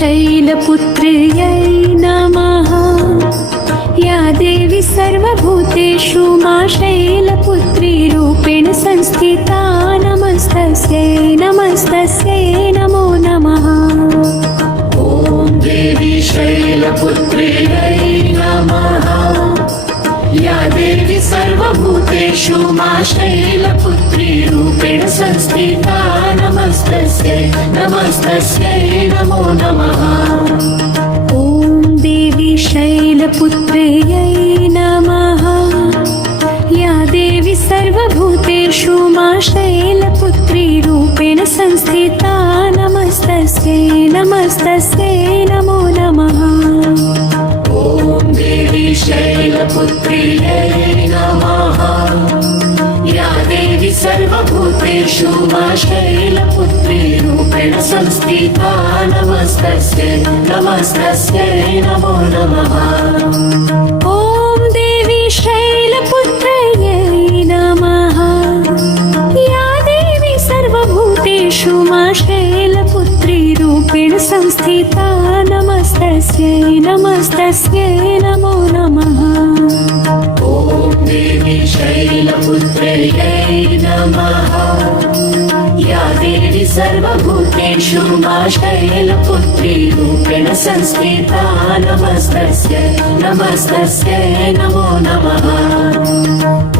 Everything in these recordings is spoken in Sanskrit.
शैलपुत्र्यै नमः। या देवी सर्वभूतेषु मा शैलपुत्री रूपेण संस्थिता नमस्तस्यै नमस्तस्यै नमो नमः। ॐ देवी शैलपुत्र्यै नमः। या देवी सर्वभूतेषु मा शैलपुत्री रूपेण संस्थिता नमस्तस्यै नमस्तस्यै नमो नमः। ॐ देवी शैलपुत्र्यै नमः। या देवी सर्वभूतेषु मा शैलपुत्री रूपेण संस्थिता नमस्तस्यै नमस्तस्यै नमो नमः। ॐ देवी शैलपुत्र्यै नमः। या देवी सर्वभूतेषु मा शैलपुत्री रूपेण संस्थिता नमस्तस्यै नमस्तस्यै नमो नमः। ॐ देवी शैलपुत्र्यै नमः। या देवी सर्वभूतेषु मा शैलपुत्री रूपेण संस्थिता नमस्तस्यै नमस्तस्यै नमो नमः। ॐ देवी शैलपुत्र्यै नमः। या देवी सर्वभूतेषु मा शैलपुत्री रूपेण संस्थिता नमस्तस्यै नमस्तस्यै नमो नमः।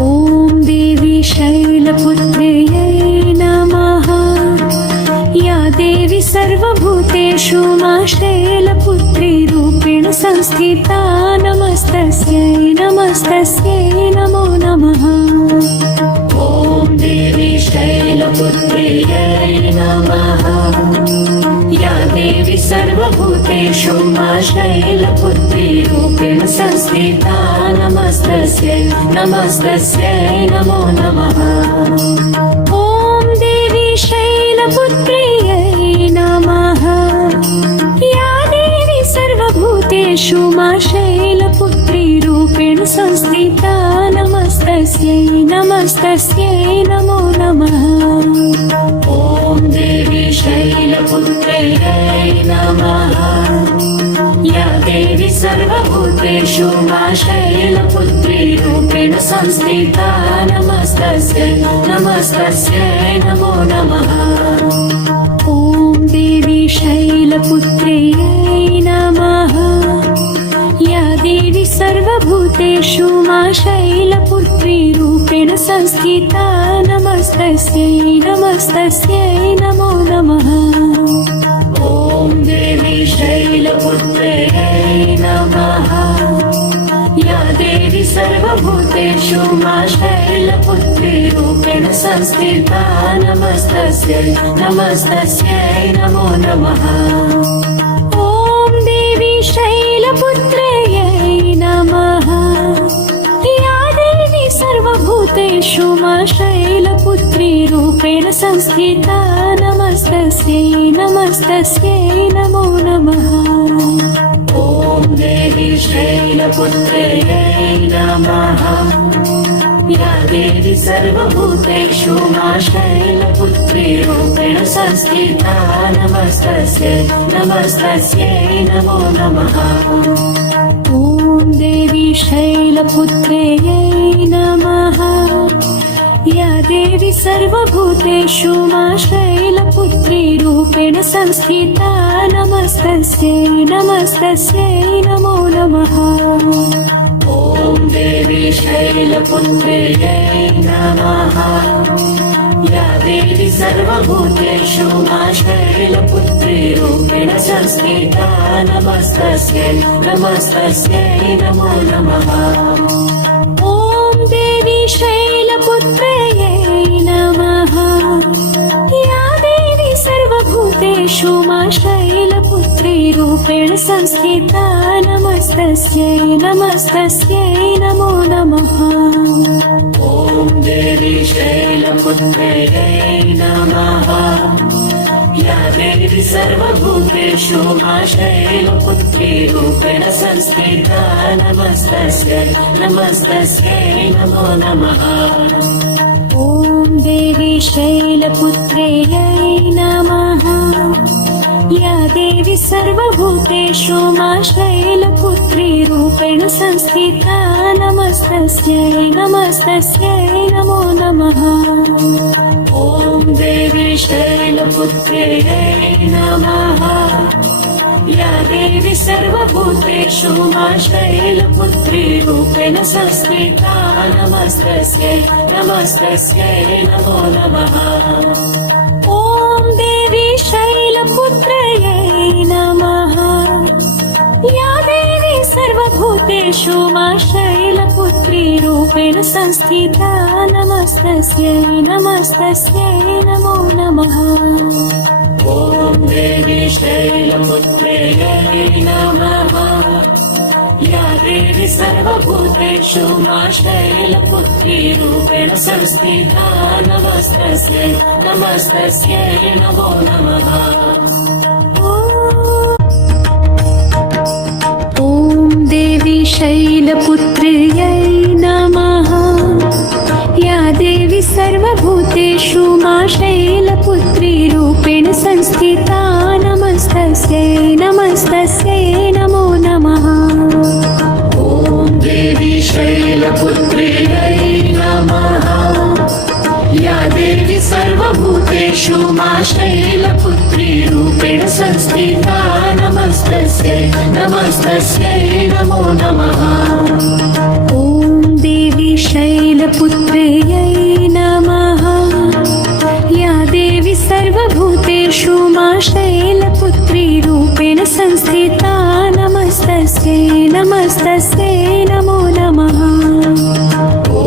ॐ देवी शैलपुत्र्यै नमः। या देवी सर्वभूतेषु मा शैलपुत्री रूपेण संस्थिता नमस्तस्यै नमस्तस्यै नमो नमः। ॐ देवी शैलपुत्र्यै नमः। या देवी सर्वभूतेषु मा शैलपुत्री रूपेण संस्थिता नमस्तस्यै नमस्तस्यै नमो नमः। ॐ देवी शैलपुत्र्यै नमः। या देवी सर्वभूतेषु मा शैलपुत्री रूपेण संस्थिता नमस्तस्यै नमस्तस्यै नमो नमः। ॐ देवी शैलपुत्र्यै नमः। या देवी सर्वभूतेषु मा शैलपुत्री रूपेण संस्थिता नमस्तस्यै नमस्तस्यै नमो नमः। ॐ देवी शैलपुत्र्यै नमः। या देवी सर्वभूतेषु मा शैलपुत्री रूपेण संस्थिता नमस्तस्यै नमस्तस्यै नमो नमः। ॐ देवी शैलपुत्र्यै नमः। या देवी सर्वभूतेषु मा शैलपुत्री रूपेण संस्थिता नमस्तस्यै नमस्तस्यै नमो नमः। ॐ देवी शैलपुत्र्यै नमः। या देवी सर्वभूतेषु मा शैलपुत्री रूपेण संस्थिता नमस्तस्यै नमस्तस्यै नमो नमः। ॐ देवी शैलपुत्र्यै नमः। या देवी सर्वभूतेषु मा शैलपुत्री रूपेण संस्थिता नमस्तस्यै नमस्तस्यै नमो नमः। ॐ देवी शैलपुत्र्यै नमः। या देवी सर्वभूतेषु मा शैलपुत्री रूपेण संस्थिता नमस्तस्यै नमस्तस्यै नमो नमः। ॐ देवी शैलपुत्र्यै नमः। या देवी सर्वभूतेषु मा शैलपुत्री रूपेण संस्थिता नमस्तस्यै नमस्तस्यै नमो नमः। ॐ देवी शैलपुत्र्यै नमः। या देवी सर्वभूतेषु मा शैलपुत्री रूपेण संस्थिता नमस्तस्यै नमस्तस्यै नमो नमः। ॐ देवी शैलपुत्र्यै नमः। या देवी सर्वभूतेषु मा शैलपुत्री रूपेण संस्थिता नमस्तस्यै नमस्तस्यै नमो नमः। ॐ देवी शैलपुत्र्यै नमः। या देवी देवी सर्वभूतेषु मा शैलपुत्री रूपेण संस्थिता नमस्तस्यै नमस्तस्यै नमो नमः ॐ देवी शैलपुत्र्यै नमः या देवी सर्वभूतेषु मा शैलपुत्री रूपेण संस्थिता नमस्तस्यै नमस्तस्यै नमो नमः ॐ देवी शैलपुत्र्यै नमः या देवी सर्वभूतेषु मा शैलपुत्री रूपेण संस्थिता नमस्तस्यै नमस्तस्यै नमो नमः ॐ देवी शैलपुत्र्यै नमः या देवी सर्वभूतेषु मा शैलपुत्री रूपेण संस्थिता नमस्तस्यै नमस्तस्यै नमो नमः ॐ देवी शैलपुत्र्यै नमः या देवी सर्वभूतेषु मा शैलपुत्री रूपेण संस्थिता नमस्तस्यै नमस्तस्यै नमो नमः ॐ देवी शैलपुत्र्यै नमः या देवी सर्वभूतेषु मा शैलपुत्री रूपेण संस्थिता नमस्तस्यै नमस्तस्यै नमो नमः ॐ देवी शैलपुत्र्यै नमः या देवी सर्वभूतेषु मा शैलपुत्री रूपेण संस्थिता नमस्तस्यै नमस्तस्यै नमो नमः ॐ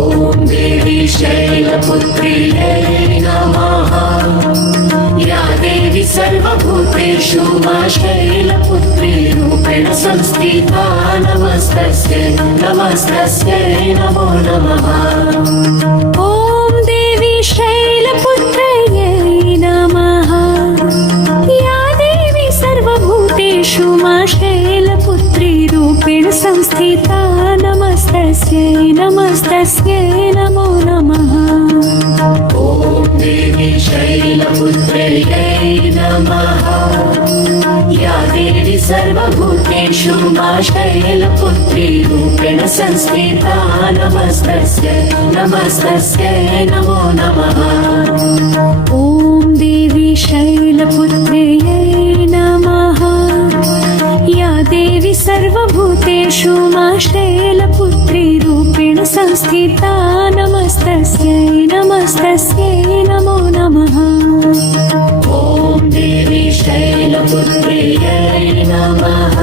देवी शैलपुत्र्यै नमः या देवी सर्वभूतेषु मा शैलपुत्री रूपेण संस्थिता नमस्तस्यै नमस्तस्यै नमो नमः ॐ देवी शैलपुत्र्यै नमः या देवी सर्वभूतेषु मा शैलपुत्री रूपेण संस्थिता नमस्तस्यै नमस्तस्यै नमो नमः ॐ देवी शैलपुत्र्यै नमः या देवी सर्वभूतेषु मा शैलपुत्री रूपेण संस्थिता नमस्तस्यै नमस्तस्यै नमो नमः ॐ देवी शैलपुत्र्यै नमः या देवी सर्वभूतेषु मा शैलपुत्री रूपेण संस्थिता नमस्तस्यै नमस्तस्यै नमो नमः ॐ देवी शैलपुत्र्यै नमः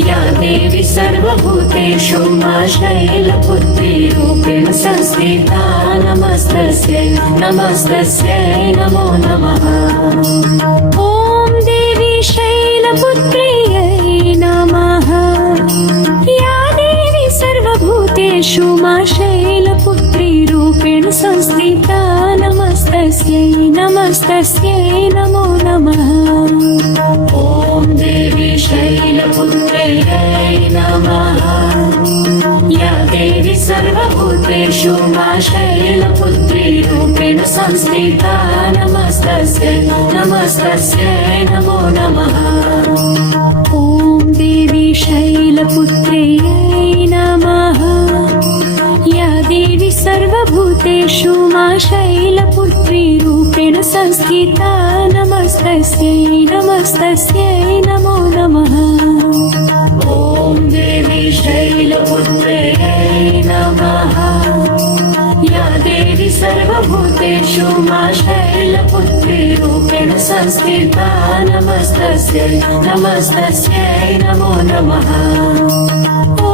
या देवी सर्वभूतेषु मा शैलपुत्री रूपेण संस्थिता नमस्तस्यै नमस्तस्यै नमो नमः ॐ देवी शैलपुत्र्यै नमः या देवी सर्वभूतेषु मा शैलपुत्री रूपेण संस्थिता नमस्तस्यै नमस्तस्यै नमो नमः ॐ देवी शैलपुत्र्यै नमः या देवी सर्वभूतेषु मा शैलपुत्री रूपेण संस्थिता नमस्तस्यै नमस्तस्यै नमो नमः ॐ देवी शैलपुत्र्यै नमः या देवी सर्वभूतेषु मा शैलपुत्री रूपेण संस्थिता नमस्तस्यै नमस्तस्यै नमो नमः ॐ देवी शैलपुत्र्यै नमः या देवी सर्वभूतेषु मा शैलपुत्री रूपेण संस्थिता नमस्तस्यै नमस्तस्यै नमो नमः ॐ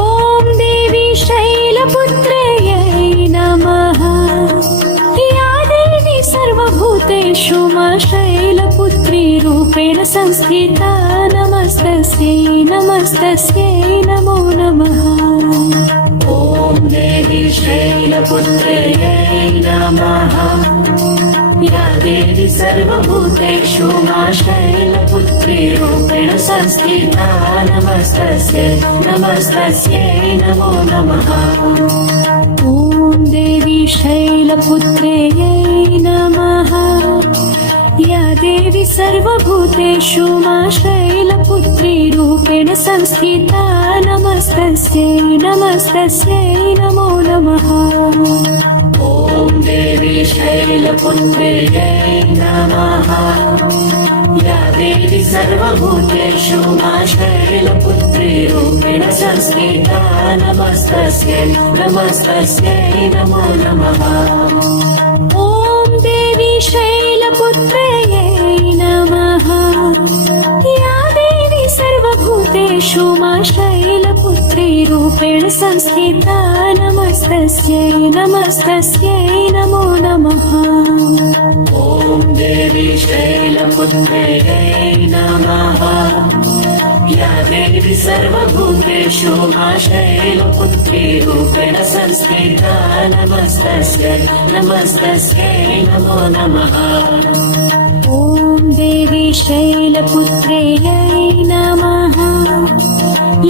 देवी शैलपुत्र्यै नमः या देवी सर्वभूतेषु मा शैलपुत्री रूपेण संस्थिता नमस्तस्यै नमस्तस्यै नमो नमः ॐ देवी शैलपुत्र्यै नमः या देवी सर्वभूतेषु मा शैलपुत्री रूपेण संस्थिता नमस्तस्यै नमस्तस्यै नमो नमः ॐ देवी शैलपुत्र्यै नमः या देवी सर्वभूतेषु मा शैलपुत्री रूपेण संस्थिता नमस्तस्यै नमस्तस्यै नमो नमः ॐ देवी शैलपुत्र्यै नमः या देवी सर्वभूतेषु मा शैलपुत्री रूपेण संस्थिता नमस्तस्यै नमस्तस्यै नमो नमः ॐ देवी शैलपुत्र्यै नमः या देवी सर्वभूतेषु मा शैलपुत्री रूपेण संस्थिता नमस्तस्यै नमस्तस्यै नमो नमः ॐ देवी शैलपुत्र्यै नमः या देवी सर्वभूतेषु मा शैलपुत्री रूपेण संस्थिता नमस्तस्यै नमस्तस्यै नमो नमः ॐ देवी शैलपुत्र्यै नमः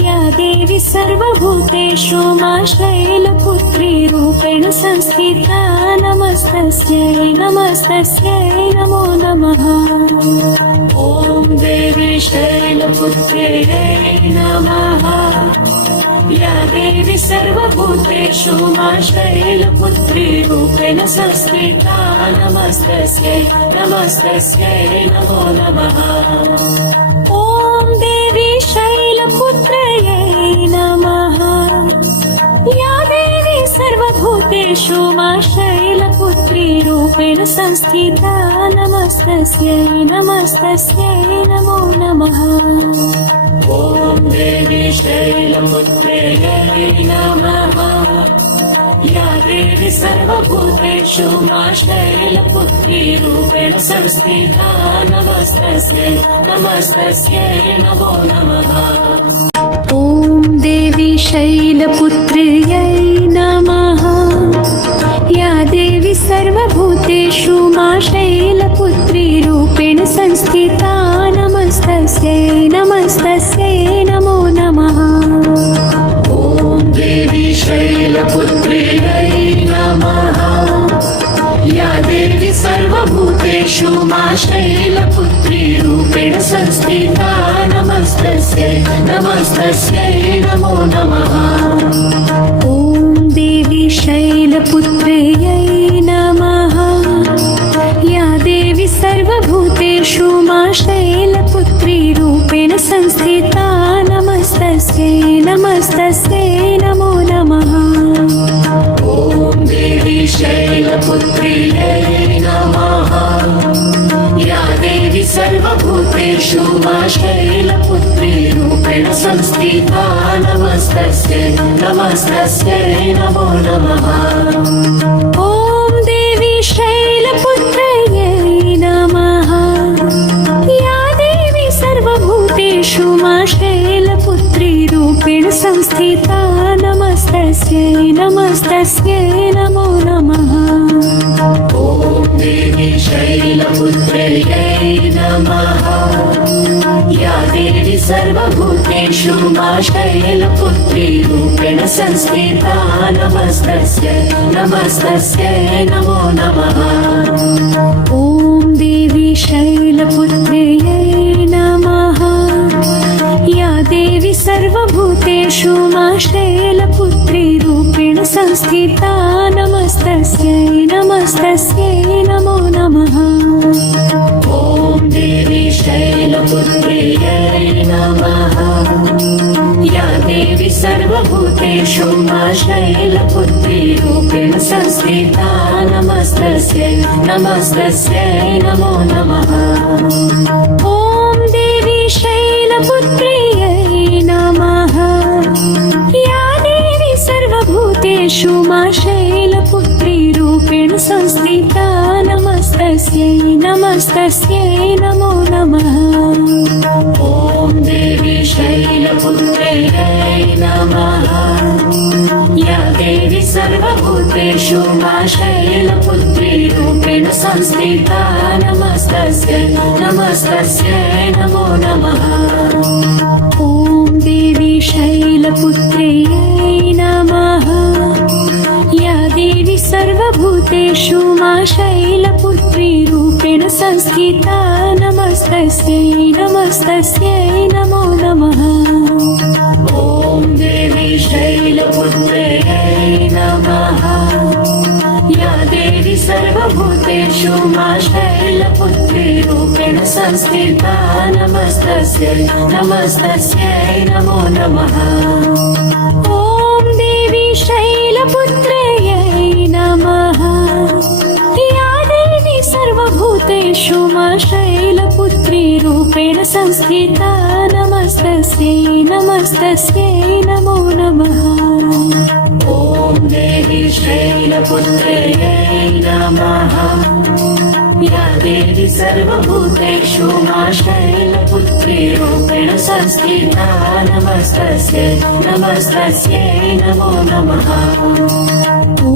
या देवी सर्वभूतेषु मा शैलपुत्री रूपेण संस्थिता नमस्तस्यै नमस्तस्यै नमो नमः ॐ देवी शैलपुत्र्यै नमः या देवी सर्वभूतेषु मा शैलपुत्री रूपेण संस्थिता नमस्तस्यै नमस्तस्यै नमो नमः ॐ देवी शैलपुत्र्यै नमः या देवी सर्वभूतेषु मा शैलपुत्री रूपेण संस्थिता नमस्तस्यै नमस्तस्यै नमो नमः ॐ देवी शैलपुत्र्यै नमः या देवी सर्वभूतेषु मा शैलपुत्री रूपेण संस्थिता नमस्तस्यै नमस्तस्यै नमो नमः ॐ देवी शैलपुत्र्यै नमः या देवी सर्वभूतेषु मा शैलपुत्री रूपेण संस्थिता नमस्तस्यै नमस्तस्यै नमो नमः ॐ देवी शैलपुत्र्यै नमः या देवी सर्वभूतेषु मा शैलपुत्री रूपेण संस्थिता नमस्तस्यै नमस्तस्यै नमो नमः ॐ देवी शैलपुत्र्यै नमः या देवी सर्वभूतेषु मा शैलपुत्री रूपेण संस्थिता नमस्तस्यै नमस्तस्यै नमो नमः ॐ देवी शैलपुत्र्यै नमः या देवी सर्वभूतेषु मा शैलपुत्री रूपेण संस्थिता नमस्तस्यै नमस्तस्यै नमो नमः ॐ देवी शैलपुत्र्यै नमः या देवी सर्वभूतेषु मा शैलपुत्री रूपेण संस्थिता नमस्तस्यै नमस्तस्यै नमो नमः ॐ देवी शैलपुत्र्यै नमः या देवी सर्वभूतेषु मा शैलपुत्री रूपेण संस्थिता नमस्तस्यै नमस्तस्यै नमो नमः ॐ देवी शैलपुत्र्यै नमः या देवी सर्वभूतेषु मा शैलपुत्री रूपेण संस्थिता नमस्तस्यै नमस्तस्यै नमो नमः ॐ देवी शैलपुत्र्यै नमः या देवी सर्वभूतेषु मा शैलपुत्री रूपेण संस्थिता नमस्तस्यै नमस्तस्यै नमो नमः ॐ देवी शैलपुत्र्यै नमः या देवी सर्वभूतेषु मा शैलपुत्री रूपेण संस्थिता नमस्तस्यै नमस्तस्यै नमो नमः ॐ देवी शैलपुत्र्यै नमः या देवी सर्वभूतेषु मा शैलपुत्री रूपेण संस्थिता नमस्तस्यै नमस्तस्यै नमो नमः ॐ देवी शैलपुत्र्यै नमः या देवी सर्वभूतेषु मा शैलपुत्री रूपेण संस्थिता नमस्तस्यै नमस्तस्यै नमो नमः ॐ देवी शैलपुत्र्यै नमः या देवी सर्वभूतेषु मा शैलपुत्री रूपेण संस्थिता नमस्तस्यै नमस्तस्यै नमो नमः ॐ देवी शैलपुत्र्यै नमः या देवी सर्वभूतेषु मा शैलपुत्री रूपेण संस्थिता नमस्तस्यै नमस्तस्यै नमो नमः ॐ देवी शैलपुत्र्यै नमः या देवी सर्वभूतेषु मा शैलपुत्री रूपेण संस्थिता नमस्तस्यै नमस्तस्यै नमो नमः ॐ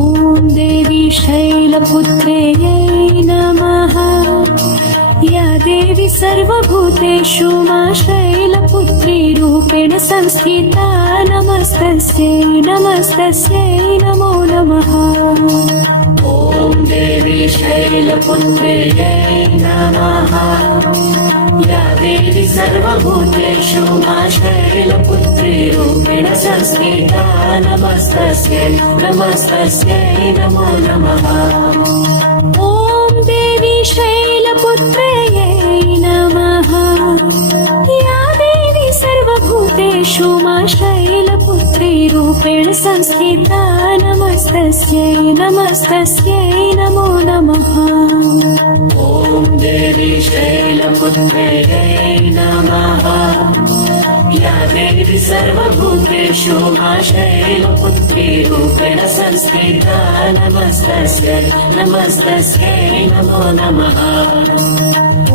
देवी शैलपुत्र्यै नमः या देवी सर्वभूतेषु मा शैलपुत्री रूपेण संस्थिता नमस्तस्यै नमस्तस्यै नमो नमः ॐ देवी शैलपुत्र्यै नमः या देवी सर्वभूतेषु मा शैलपुत्री रूपेण संस्थिता नमस्तस्यै नमस्तस्यै नमो नमः ॐ देवी शैलपुत्र्यै नमः या देवी सर्वभूतेषु मा शैलपुत्री रूपेण संस्थिता नमस्तस्यै नमस्तस्यै नमो नमः ॐ देवी शैलपुत्र्यै नमः या देवी सर्वभूतेषु मा शैलपुत्री रूपेण संस्थिता नमस्तस्यै नमस्तस्यै नमो नमः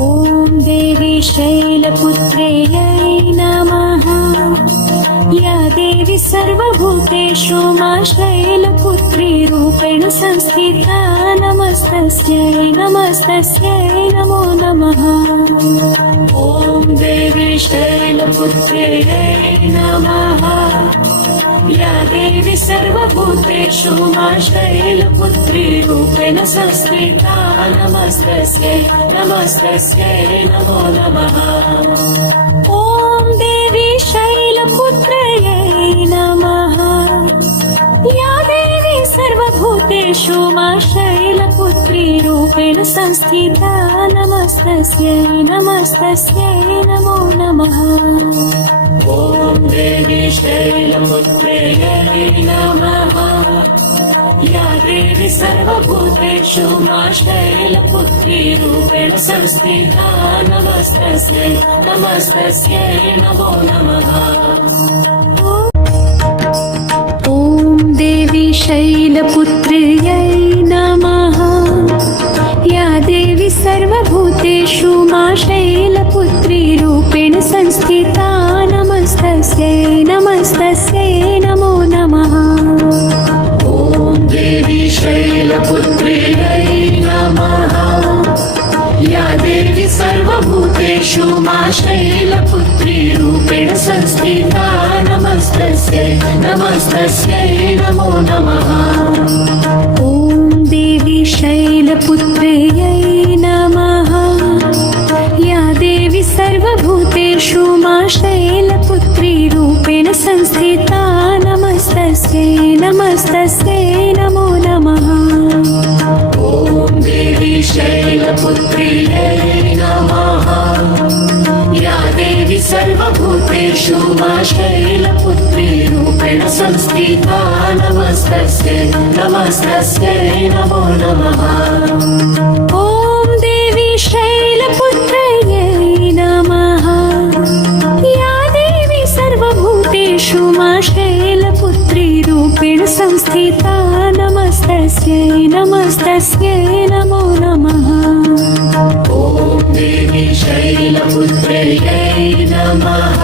ॐ देवी शैलपुत्र्यै नमः या देवी सर्वभूतेषु मा शैलपुत्री रूपेण संस्थिता नमस्तस्यै नमस्तस्यै नमो नमः ॐ देवी शैलपुत्र्यै नमः या देवी सर्वभूतेषु मा शैलपुत्री रूपेण संस्थिता नमस्तस्यै नमस्तस्यै नमो नमः ॐ देवी शैलपुत्र्यै नमः या देवी सर्वभूतेषु मा शैलपुत्री रूपेण संस्थिता नमस्तस्यै नमस्तस्यै नमो नमः ॐ देवी शैलपुत्र्यै नमः या देवी सर्वभूतेषु मा शैलपुत्री रूपेण संस्थिता नमस्तस्यै नमस्तस्यै नमो नमः ॐ देवी शैलपुत्र्यै नमः या देवी सर्वभूतेषु मा शैलपुत्री रूपेण संस्थिता नमस्तस्यै नमस्तस्यै नमो नमः ॐ देवी शैलपुत्र्यै नमः या देवी सर्वभूतेषु मा शैलपुत्री रूपेण संस्थिता नमस्तस्यै नमस्तस्यै नमो नमः ॐ देवी शैलपुत्र्यै नमः या देवी सर्वभूतेषु मा शैलपुत्री रूपेण संस्थिता नमस्तस्यै नमस्तस्यै नमो नमः ॐ देवी शैलपुत्र्यै नमः या देवी सर्वभूतेषु मा शैलपुत्री रूपेण संस्थिता नमस्तस्यै नमस्तस्यै नमो नमः ॐ देवी शैलपुत्र्यै नमः या देवी सर्वभूतेषु मा शैलपुत्री रूपेण संस्थिता नमस्तस्यै नमस्तस्यै नमो नमः ॐ देवी शैलपुत्र्यै नमः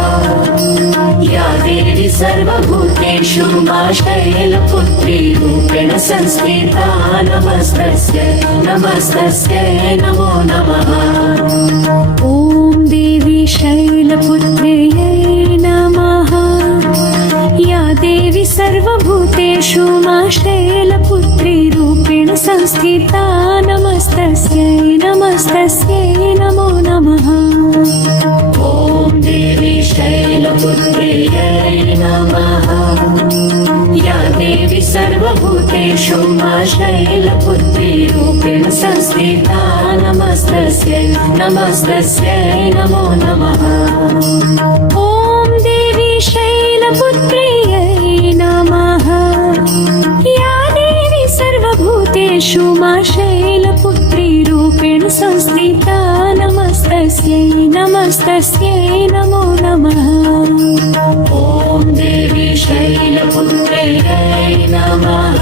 या देवी सर्वभूतेषु मा शैलपुत्री रूपेण संस्थिता नमस्तस्यै नमस्तस्यै नमो नमः ॐ देवी शैलपुत्र्यै नमः या देवी सर्वभूतेषु मा शैलपुत्री रूपेण संस्थिता नमस्तस्यै नमस्तस्यै नमो नमः ॐ देवी शैलपुत्र्यै नमः या देवी सर्वभूतेषु मा शैलपुत्री रूपेण संस्थिता नमस्तस्यै नमस्तस्यै नमो नमः ॐ देवी शैलपुत्र्यै नमः या देवी सर्वभूतेषु मा शैलपुत्री रूपेण संस्थिता नमस्तस्यै नमस्तस्यै नमो नमः ॐ देवी शैलपुत्र्यै नमः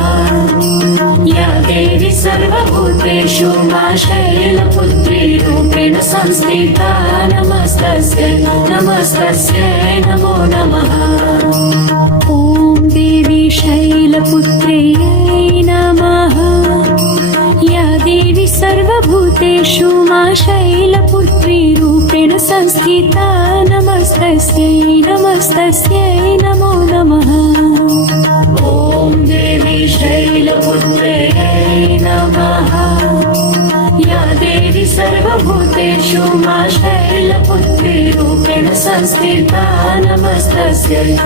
या देवी सर्वभूतेषु मा शैलपुत्री रूपेण संस्थिता नमस्तस्यै नमस्तस्यै नमो नमः ॐ देवी शैलपुत्र्यै नमः या देवी सर्वभूतेषु मा शैलपुत्री रूपेण संस्थिता नमस्तस्यै नमस्तस्यै नमो नमः ॐ देवी शैलपुत्र्यै नमः या देवी सर्वभूतेषु मा शैलपुत्री रूपेण संस्थिता नमस्तस्यै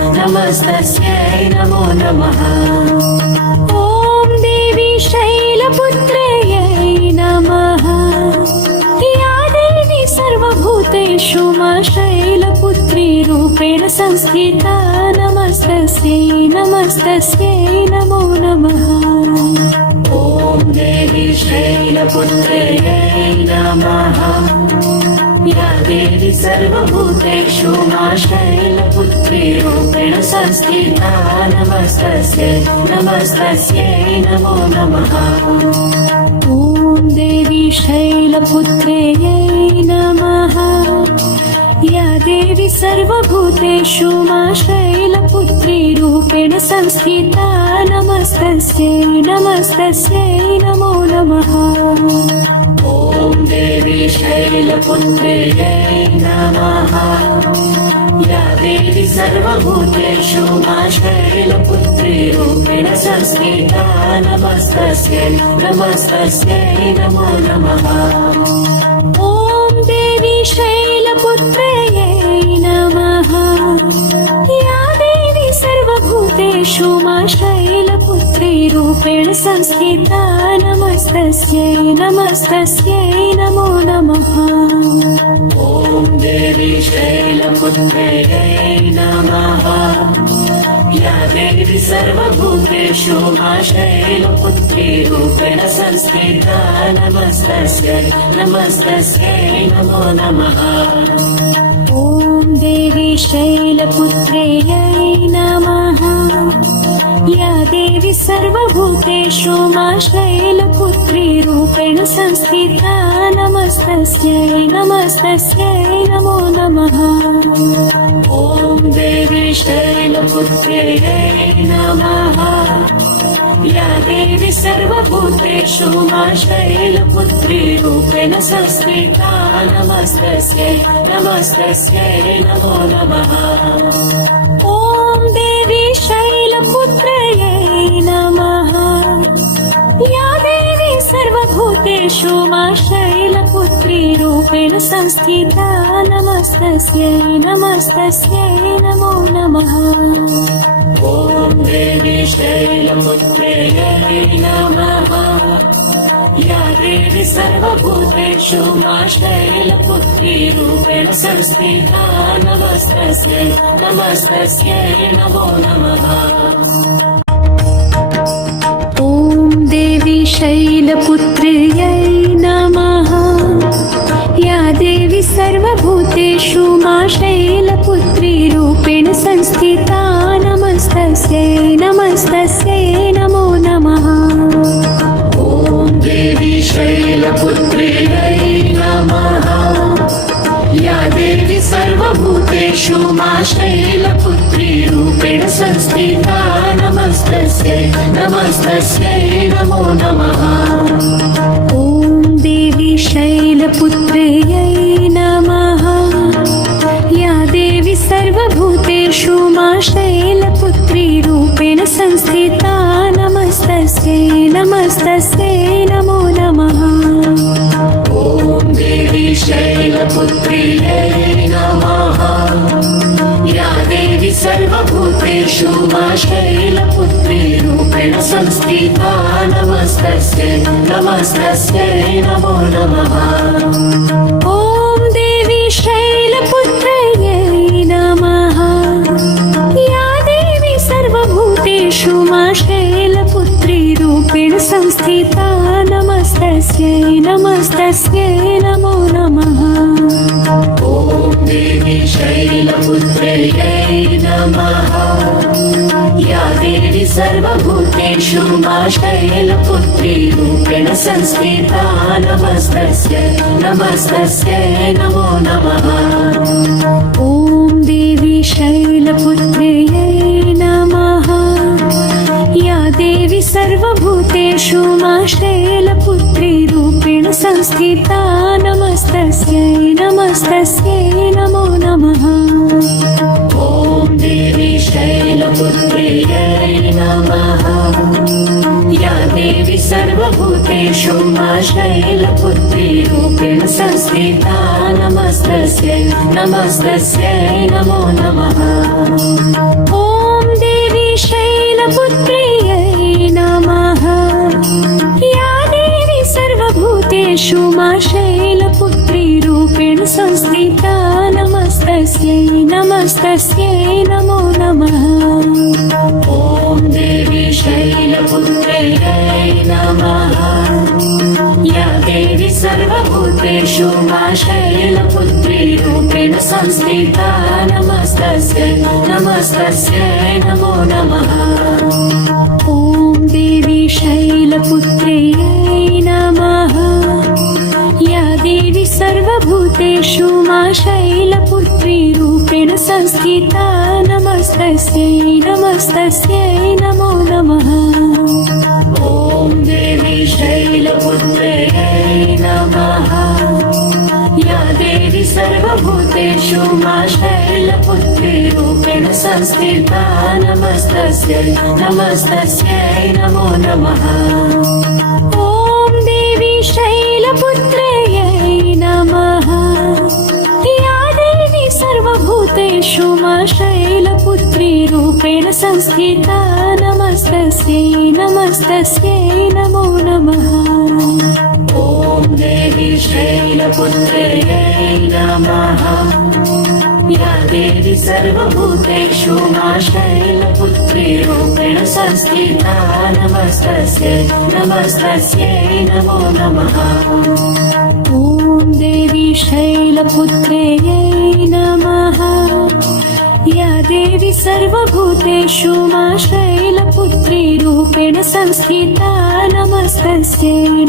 नमस्तस्यै नमो नमः ॐ देवी शैलपुत्र्यै नमः या देवी सर्वभूतेषु मा शैलपुत्री रूपेण संस्थिता नमस्तस्यै नमस्तस्यै नमो नमः ॐ देवी शैलपुत्र्यै नमः या देवी सर्वभूतेषु मा शैलपुत्री रूपेण संस्थिता नमस्तस्यै नमस्तस्यै नमो नमः ॐ देवी शैलपुत्र्यै नमः या देवी सर्वभूतेषु मा शैलपुत्री रूपेण संस्थिता नमस्तस्यै नमस्तस्यै नमो नमः ॐ देवी शैलपुत्र्यै नमः या देवी सर्वभूतेषु मा शैलपुत्री रूपेण संस्थिता नमस्तस्यै नमस्तस्यै नमो नमः ॐ देवी शैलपुत्र्यै नमः या देवी सर्वभूतेषु मा शैलपुत्री रूपेण संस्थिता नमस्तस्यै नमस्तस्यै नमो नमः ॐ देवी शैलपुत्र्यै नमः या देवी सर्वभूतेषु मा शैलपुत्री रूपेण संस्थिता नमस्तस्यै नमस्तस्यै नमो नमः ॐ देवी शैलपुत्र्यै नमः या देवी सर्वभूतेषु मा शैलपुत्री रूपेण संस्थिता नमस्तस्यै नमस्तस्यै नमो नमः ॐ देवी शैलपुत्र्यै नमः या देवी सर्वभूतेषु मा शैलपुत्री रूपेण संस्थिता नमस्तस्यै नमस्तस्यै नमो नमः ॐ देवी शैलपुत्र्यै नमः या देवी सर्वभूतेषु मा शैलपुत्री रूपेण संस्थिता नमस्तस्यै नमस्तस्यै नमो नमः ॐ देवी शैलपुत्र्यै नमः या देवी सर्वभूतेषु मा शैलपुत्री रूपेण संस्थिता नमस्तस्यै नमस्तस्यै नमो नमः ॐ देवी शैलपुत्र्यै नमः या देवी सर्वभूतेषु मा शैलपुत्री रूपेण संस्थिता नमस्तस्यै नमस्तस्यै नमो नमः ॐ देवी शैलपुत्र्यै नमः या देवी सर्वभूतेषु मा शैलपुत्री रूपेण संस्थिता नमस्तस्यै नमस्तस्यै नमो नमः ॐ देवी शैलपुत्र्यै नमः या देवी सर्वभूतेषु मा शैलपुत्री रूपेण संस्थिता नमस्तस्यै नमस्तस्यै शैलपुत्र्यै नमः या देवी सर्वभूतेषु मा शैलपुत्रीरूपेण संस्थिता नमस्तस्यै नमस्तस्यै नमो नमः ॐ देवी शैलपुत्र्यै नमः या देवी सर्वभूतेषु मा शैलपुत्रीरूपेण संस्थिता नमस्तस्यै नमस्तस्यै नमो नमः ॐ देवी शैलपुत्र्यै नमः या देवी सर्वभूतेषु मा शैलपुत्रीरूपेण संस्थिता नमस्तस्यै नमस्तस्यै नमो नमः ॐ देवी शैलपुत्र्यै नमः या देवी सर्वभूतेषु मा शैलपुत्रीरूपेण संस्थिता नमस्तस्यै नमस्तस्यै नमो नमः ॐ देवी शैलपुत्र्यै नमः या देवी सर्वभूतेषु मा शैलपुत्रीरूपेण संस्थिता नमस्तस्यै नमस्तस्यै नमो नमः ॐ देवी शैलपुत्र्यै नमः या देवी सर्वभूतेषु मा शैलपुत्रीरूपेण संस्थिता नमस्तस्यै नमस्तस्यै नमो नमः ॐ देवी शैलपुत्र्यै नमः या देवी सर्वभूतेषु मा शैलपुत्रीरूपेण संस्थिता नमस्तस्यै नमस्तस्यै नमो नमः ॐ देवी शैलपुत्र्यै नमः या देवी सर्वभूतेषु मा शैलपुत्रीरूपेण संस्थिता नमस्तस्यै नमस्तस्यै नमो नमः ॐ देवी शैलपुत्र्यै नमः या देवी सर्वभूतेषु मा शैलपुत्रीरूपेण संस्थिता नमस्तस्यै नमस्तस्यै नमो नमः ॐ देवी शैलपुत्र्यै नमः या देवी सर्वभूतेषु मा शैलपुत्रीरूपेण संस्थिता नमस्तस्यै नमस्तस्यै नमो नमः ॐ देवी शैलपुत्र्यै नमः या देवी सर्वभूतेषु मा शैलपुत्रीरूपेण संस्थिता नमस्तस्यै नमस्तस्यै नमो नमः ॐ देवी शैलपुत्र्यै नमः या देवी सर्वभूतेषु मा शैलपुत्रीरूपेण संस्थिता नमस्तस्यै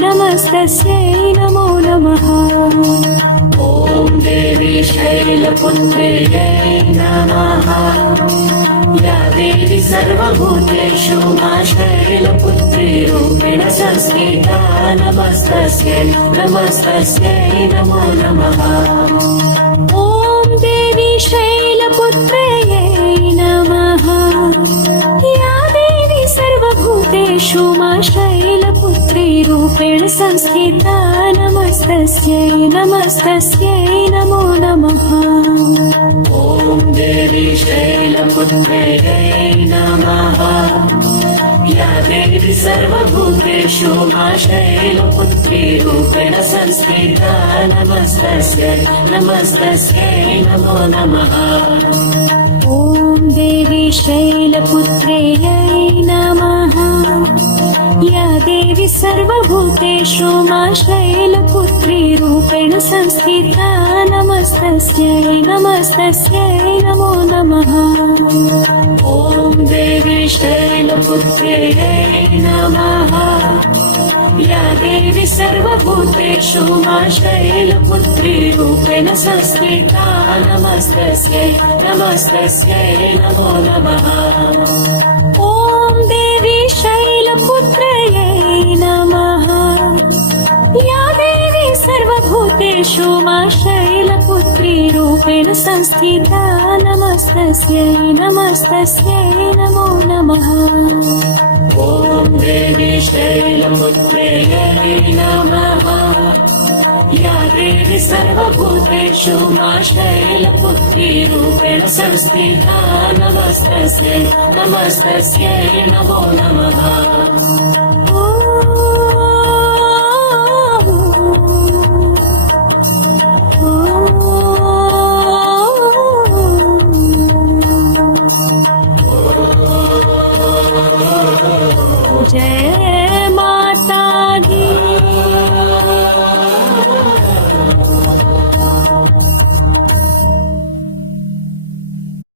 नमस्तस्यै नमो नमः ॐ देवी शैलपुत्र्यै नमः या देवी सर्वभूतेषु मा शैलपुत्रीरूपेण संस्थिता नमस्तस्यै नमस्तस्यै नमो नमः ॐ देवी शैलपुत्र्यै नमः या देवी सर्वभूतेषु मा शैलपुत्रीरूपेण संस्थिता नमस्तस्यै नमस्तस्यै नमो नमः ॐ देवी शैलपुत्र्यै नमः या देवी सर्वभूतेषु मा शैलपुत्रीरूपेण संस्थिता नमस्तस्यै नमस्तस्यै नमो नमः ॐ देवी शैलपुत्र्यै नमः या देवी सर्वभूतेषु मा शैलपुत्रीरूपेण संस्थिता नमस्तस्यै नमस्तस्यै नमो नमः ॐ देवी शैलपुत्र्यै नमः या देवी सर्वभूतेषु मा शैलपुत्रीरूपेण संस्थिता नमस्तस्यै नमस्तस्यै नमो नमः ॐ देवी शैलपुत्र्यै नमः या देवी सर्वभूतेषु मा शैलपुत्रीरूपेण संस्थिता नमस्तस्यै नमस्तस्यै नमो नमः ॐ देवी शैलपुत्र्यै नमः या देवी सर्वभूतेषु मा शैलपुत्री रूपेण संस्थिता नमस्तस्यै नमस्तस्यै नमो नमः